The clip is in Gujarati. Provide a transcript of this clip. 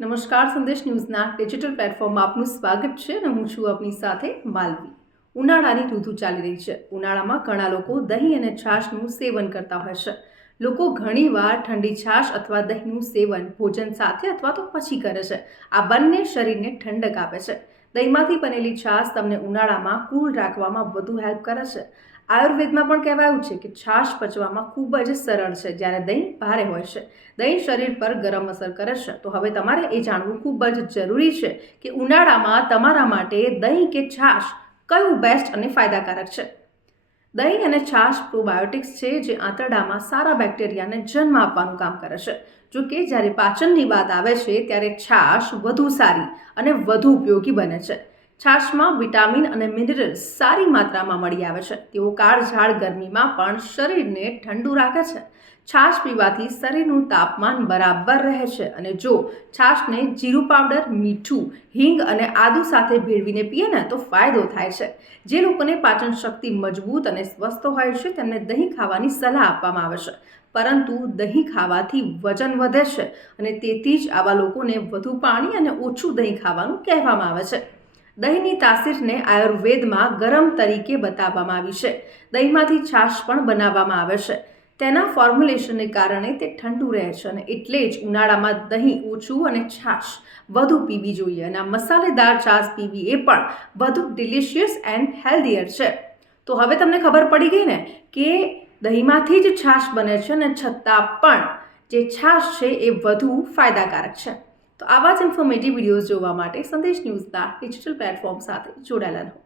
નમસ્કાર, સંદેશ ન્યૂઝના ડિજિટલ પ્લેટફોર્મમાં આપનું સ્વાગત છે અને હું છું આપની સાથે માલવી। ઉનાળાની ઋતુ ચાલી રહી છે। ઉનાળામાં ઘણા લોકો દહીં અને છાશનું સેવન કરતા હોય છે। લોકો ઘણીવાર ઠંડી છાશ અથવા દહીંનું સેવન ભોજન સાથે અથવા તો પછી કરે છે। આ બંને શરીરને ઠંડક આપે છે। દહીંમાંથી બનેલી છાશ તમને ઉનાળામાં કૂલ રાખવામાં વધુ હેલ્પ કરે છે। આયુર્વેદમાં પણ કહેવાયું છે કે છાશ પચવામાં ખૂબ જ સરળ છે, જ્યારે દહીં ભારે હોય છે। દહીં શરીર પર ગરમ અસર કરે છે। તો હવે તમારે એ જાણવું ખૂબ જ જરૂરી છે કે ઉનાળામાં તમારા માટે દહીં કે છાશ કયું બેસ્ટ અને ફાયદાકારક છે। દહીં અને છાશ પ્રોબાયોટિક્સ છે, જે આંતરડામાં સારા બેક્ટેરિયાને જન્મ આપવાનું કામ કરે છે। જો કે જ્યારે પાચનની વાત આવે છે ત્યારે છાશ વધુ સારી અને વધુ ઉપયોગી બને છે। છાશમાં વિટામિન અને મિનરલ્સ સારી માત્રામાં મળી આવે છે। તેઓ કાળઝાળ ગરમીમાં પણ શરીરને ઠંડુ રાખે છે। છાશ પીવાથી શરીરનું તાપમાન બરાબર રહે છે અને જો છાશને જીરું પાવડર, મીઠું, હિંગ અને આદુ સાથે ભેળવીને પીએ ને તો ફાયદો થાય છે। જે લોકોને પાચન શક્તિ મજબૂત અને સ્વસ્થ હોય છે તેમને દહીં ખાવાની સલાહ આપવામાં આવે છે, પરંતુ દહીં ખાવાથી વજન વધે છે અને તેથી જ આવા લોકોને વધુ પાણી અને ઓછું દહીં ખાવાનું કહેવામાં આવે છે। દહીંની તાસીરને આયુર્વેદમાં ગરમ તરીકે બતાવવામાં આવી છે। દહીંમાંથી છાશ પણ બનાવવામાં આવે છે। તેના ફોર્મ્યુલેશનને કારણે તે ઠંડુ રહે છે અને એટલે જ ઉનાળામાં દહીં ઓછું અને છાશ વધુ પીવી જોઈએ અને આ મસાલેદાર છાશ પીવી એ પણ વધુ ડિલિશિયસ એન્ડ હેલ્ધીયર છે। તો હવે તમને ખબર પડી ગઈ ને કે દહીંમાંથી જ છાશ બને છે અને છતાં પણ જે છાશ છે એ વધુ ફાયદાકારક છે। તો આવા જ ઇન્ફોર્મેટિવ વિડીયોઝ જોવા માટે સંદેશ ન્યૂઝના ડિજિટલ પ્લેટફોર્મ સાથે જોડાયેલા રહો।